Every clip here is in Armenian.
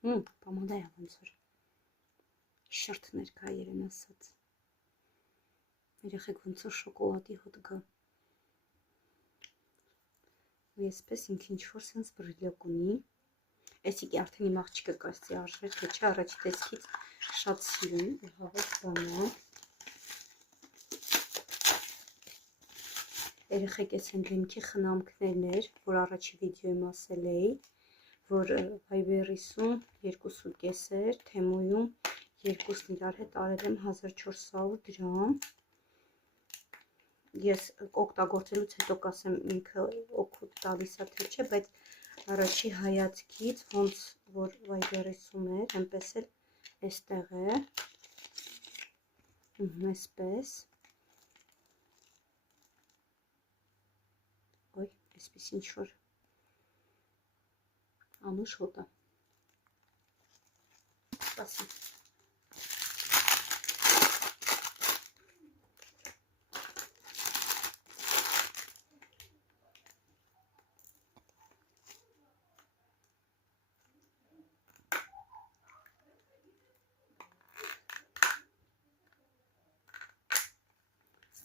Պամադա է ոնց որ շրթներ կա երեն ասած։ Երեխեք ոնց որ շոկոլադի հոտ գա։ Ու եսպես ինքը ինչ-որ սենց բրիլոկ ունի։ Էսիկի արդեն իմ աղջիկը կասի արժեր, թե չէ առաջի տեսքից շատ սիրուն ու հավես բան է։ Երեխեք էս են դեմքի խնամքներն էր, որ առաջի վիդեոյում ասել էի, որ Viber-ում 2.5 էր, Temu-ում 2-ն իրար հետ արել եմ 1400 դրամ։ Ես օգտագործելուց հետո կասեմ ինքը օգուտ տալիս է թե չէ, բայց առաջի հայացքից ոնց որ Viber-ում էր, այնպես էլ էստեղ է։ Այսպես։ Ոյ, այսպես ինչ որ անուշ հոտ է։ Սպասի։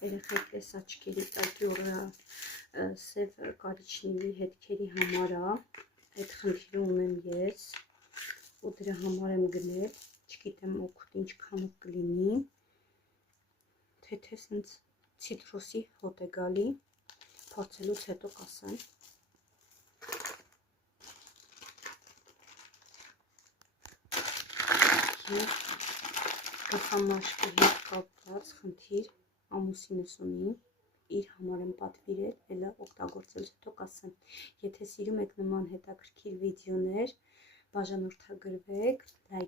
Երեխեք էս աչքերի տակյուրը սև կարիճնիվի հետքերի համար է, այդ խնդիրը ունեմ ես ու դրա համար եմ գնել, չգիտեմ օգուտ ինչքանով կլինի, թե սենց ցիտրուսի հոտ է գալի, փորձելուց հետո կասեմ։ Եվ գլխամաշկի հետ կապված խնդիր ամուսինս ունի, իր համար եմ պատվիրել, էլա օգտագործելուց հետո կասեմ։ Եթե սիրում եք նման հետաքրքիր վիդեոներ, բաժանորդագրվեք, լայք